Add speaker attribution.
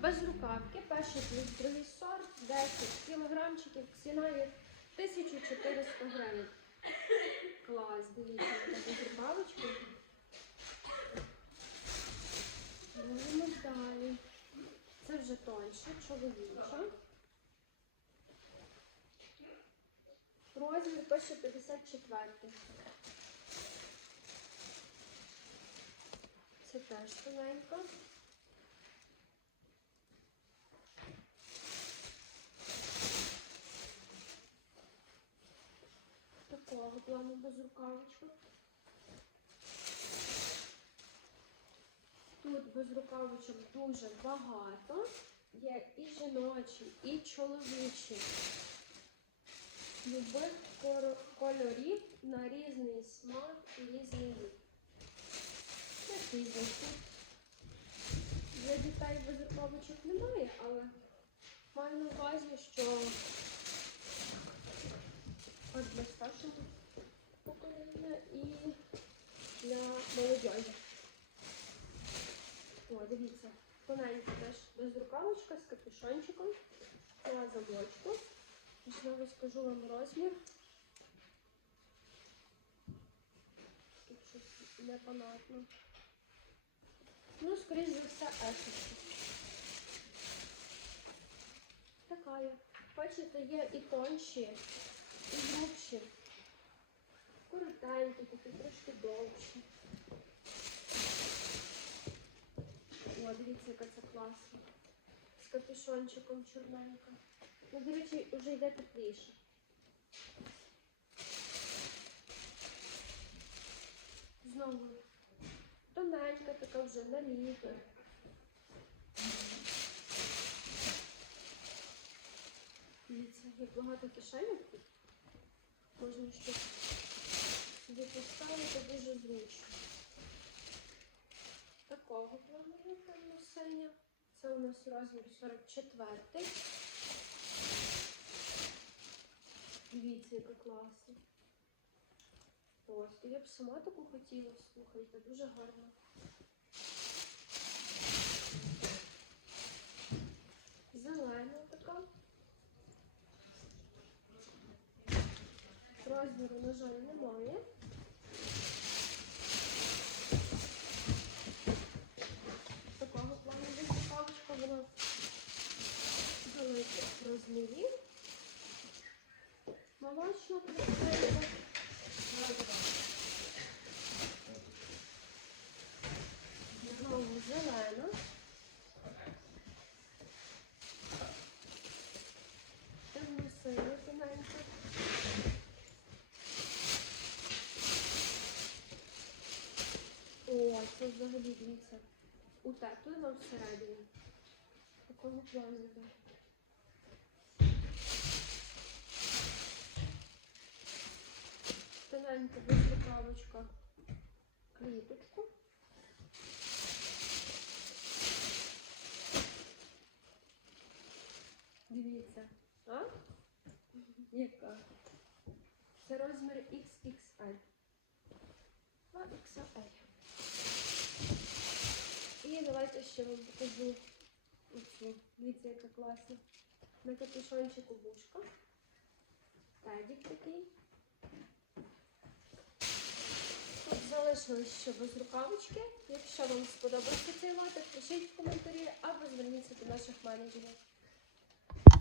Speaker 1: Без рукавки, перший плюс другий сорт, 10 кілограмчиків, ціна є 1400 гривень. Клас, дивіться, такі без рукавочки. Дивимось далі. Це вже тоньше, чоловіча. Розмір пише 54. Це теж тоненько. Такого плану без рукавичку. Тут без рукавичок дуже багато. Є і жіночі, і чоловічі. Любих кольорів на різний смак і різний вік. Такий вихід. Для дітей без рукавичок немає, але маю на увазі, що от для старшого покоління і для молодежі. О, дивіться, тоненький теж без рукавичка з капюшончиком на замочку. Знову скажу вам розмір. Тут щось непонятно. Ну, скоріш за все, ешечка. Така є. Бачите, є і тонші, і грубші. Коротенькі, такі трошки довші. О, дивіться, яка це класна. З капюшончиком чорненька. Ну, до речі, вже йде тепліше. Знову тоненька, така вже на літо. Дивіться, як багато кишеньок тут. Можна щось собі поставити дуже зручно. Такого плану є там носення. Це у нас розмір 44. Дивіться, яка класна. Просто я б сама таку хотіла, слухайте, дуже гарно. Зелена така. Розміру, на жаль, немає. Такого плану висипалочка, вона великих розмірів. Молочна красива. Знову зелена. Темно-синя тоненька. О, це взагалі дивіться. Утеплено всередині. Такого плану йде. Тоненька безрукавочка кліточку. Дивіться, а? Яка? Це розмір XXL. 2XL. І давайте ще вам покажу оцю. Дивіться, яка класна. На капюшончику вушка. Тедік такий. Тут залишилось ще без рукавички. Якщо вам сподобався цей лотик, пишіть в коментарі або зверніться до наших менеджерів.